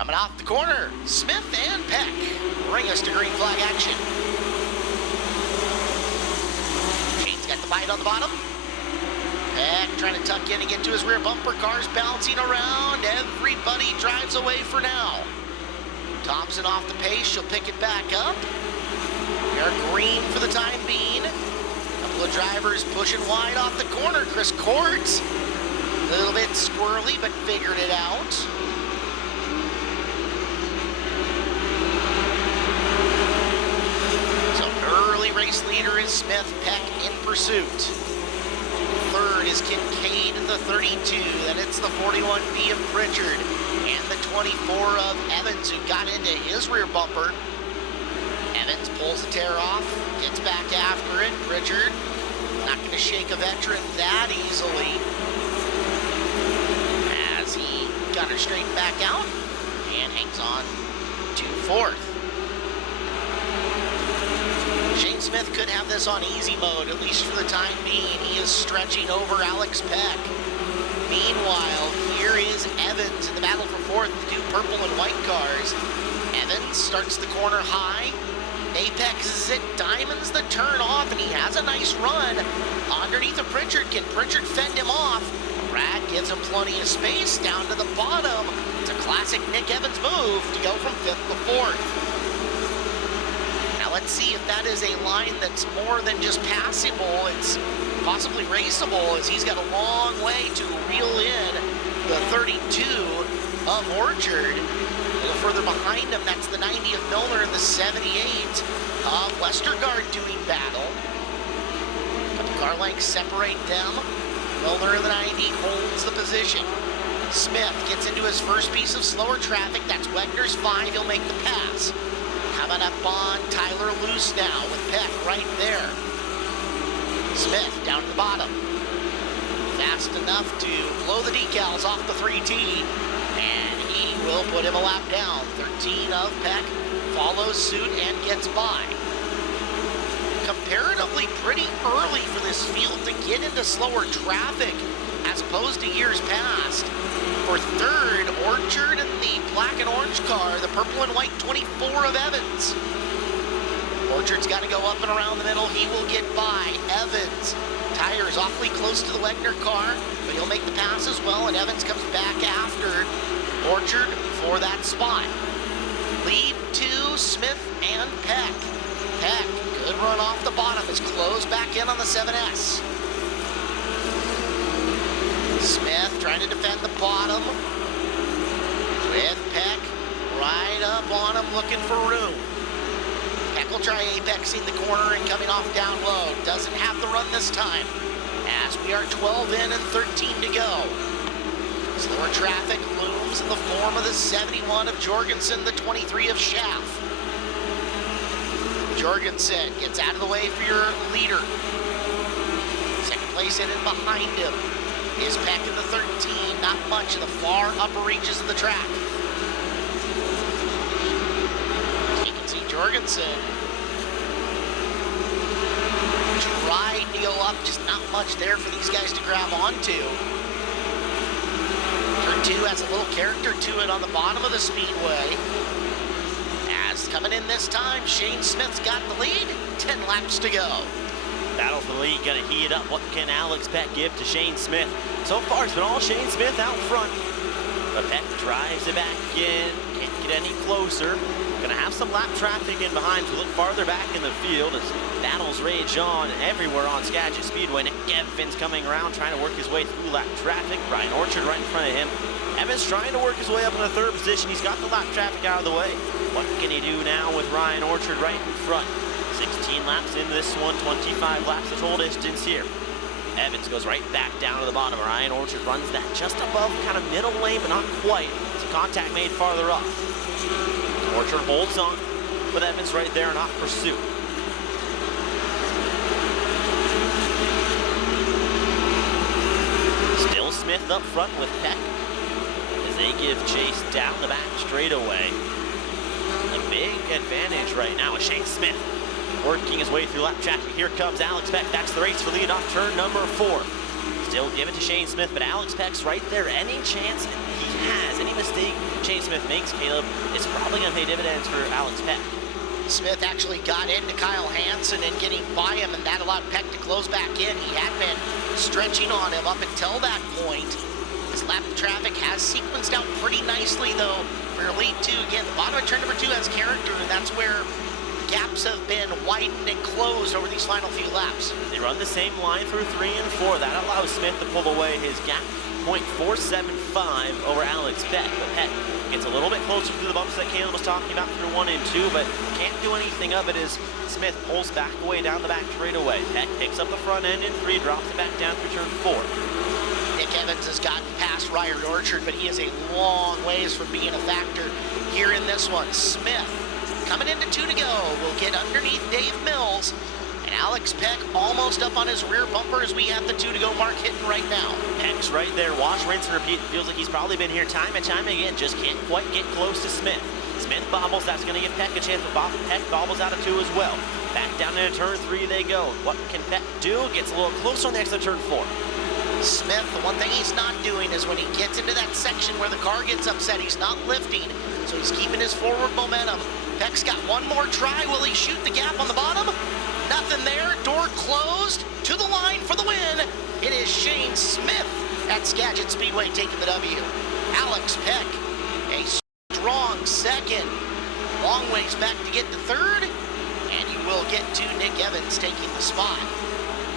Coming off the corner, Smith and Peck bring us to green flag action. Shane's got the bite on the bottom. Peck trying to tuck in and get to his rear bumper. Cars bouncing around. Everybody drives away for now. Thompson off the pace. She'll pick it back up. They're green for the time being. A couple of drivers pushing wide off the corner. Chris Cords, a little bit squirrely, but figured it out. So early race leader is Smith. Peck in pursuit. Third is Kincaid in the 32. Then it's the 41B of Pritchard and the 24 of Evans, who got into his rear bumper. Evans pulls the tear off, gets back after it. Pritchard not going to shake a veteran that easily, as he got her straightened back out and hangs on to fourth. Shane Smith could have this on easy mode, at least for the time being. He is stretching over Alex Peck. Meanwhile, here is Evans in the battle for fourth with two purple and white cars. Evans starts the corner high, apexes it, diamonds the turn off, and he has a nice run underneath of Pritchard. Can Pritchard fend him off? Brad gives him plenty of space down to the bottom. It's a classic Nick Evans move to go from fifth to fourth. Now let's see if that is a line that's more than just passable. It's possibly raceable, as he's got a long way to reel in the 32 of Orchard. A little further behind him, that's the 90 of Milner and the 78 of Westergaard doing battle. A couple car lengths separate them. Milner in the 90 holds the position. Smith gets into his first piece of slower traffic. That's Wegner's 5. He'll make the pass. Coming up on Tyler Luce now with Peck right there. Smith down to the bottom. Fast enough to blow the decals off the 3T, and he will put him a lap down. 13 of Peck follows suit and gets by. Comparatively pretty early for this field to get into slower traffic as opposed to years past. For third, Orchard in the black and orange car, the purple and white 24 of Evans. Orchard's got to go up and around the middle. He will get by. Evans, tires awfully close to the Wegner car, but he'll make the pass as well, and Evans comes back after Orchard for that spot. Lead to Smith and Peck. Peck, good run off the bottom, is closed back in on the 7S. Smith trying to defend the bottom with Peck right up on him, looking for room. Peck will try apexing the corner and coming off down low. Doesn't have the run this time, as we are 12 in and 13 to go. Slower traffic looms in the form of the 71 of Jorgensen, the 23 of Schaff. Jorgensen gets out of the way for your leader. Second place in and behind him is Peck in the 13. Not much in the far upper reaches of the track. You can see Jorgensen tried to go up, just not much there for these guys to grab onto. Turn 2 has a little character to it on the bottom of the speedway. As coming in this time, Shane Smith's got the lead, 10 laps to go. Battle for the lead, gonna heat up. What can Alex Peck give to Shane Smith? So far, it's been all Shane Smith out front. But Peck drives it back in, can't get any closer. Gonna have some lap traffic in behind to look farther back in the field as battles rage on everywhere on Skagit Speedway. Nick Evans coming around, trying to work his way through lap traffic. Ryan Orchard right in front of him. Evans trying to work his way up in the third position. He's got the lap traffic out of the way. What can he do now with Ryan Orchard right in front? 16 laps into this one, 25 laps the total distance here. Evans goes right back down to the bottom. Ryan Orchard runs that just above kind of middle lane, but not quite. Some contact made farther up. Orchard holds on, with Evans right there in hot pursuit. Still Smith up front with Peck as they give chase down the back straightaway. A big advantage right now is Shane Smith working his way through lap traffic. Here comes Alex Peck. That's the race for lead off turn number 4. Still give it to Shane Smith, but Alex Peck's right there. Any chance he has, Any mistake Shane Smith makes, Caleb, is probably going to pay dividends for Alex Peck. Smith actually got into Kyle Hansen and getting by him, and that allowed Peck to close back in. He had been stretching on him up until that point. His lap traffic has sequenced out pretty nicely, though, for your lead two. Again, the bottom of turn number 2 has character, and that's where gaps have been widened and closed over these final few laps. They run the same line through 3 and 4. That allows Smith to pull away his gap, 0.475 over Alex Peck. But Peck gets a little bit closer through the bumps that Caleb was talking about through 1 and 2, but can't do anything of it as Smith pulls back away down the back straightaway. Peck picks up the front end in 3, drops it back down through turn 4. Nick Evans has gotten past Ryard Orchard, but he is a long ways from being a factor here in this one. Smith, coming into 2 to go, will get underneath Dave Mills, and Alex Peck almost up on his rear bumper as we have the 2 to go mark hitting right now. Peck's right there, wash, rinse, and repeat. Feels like he's probably been here time and time again, just can't quite get close to Smith. Smith bobbles, that's going to give Peck a chance, but Peck bobbles out of 2 as well. Back down into turn 3 they go. What can Peck do? Gets a little closer on the exit of turn 4. Smith, the one thing he's not doing is when he gets into that section where the car gets upset, he's not lifting, so he's keeping his forward momentum. Peck's got one more try. Will he shoot the gap on the bottom? Nothing there. Door closed. To the line for the win. It is Shane Smith at Skagit Speedway taking the W. Alex Peck, a strong second. Long ways back to get to third, and you will get to Nick Evans taking the spot.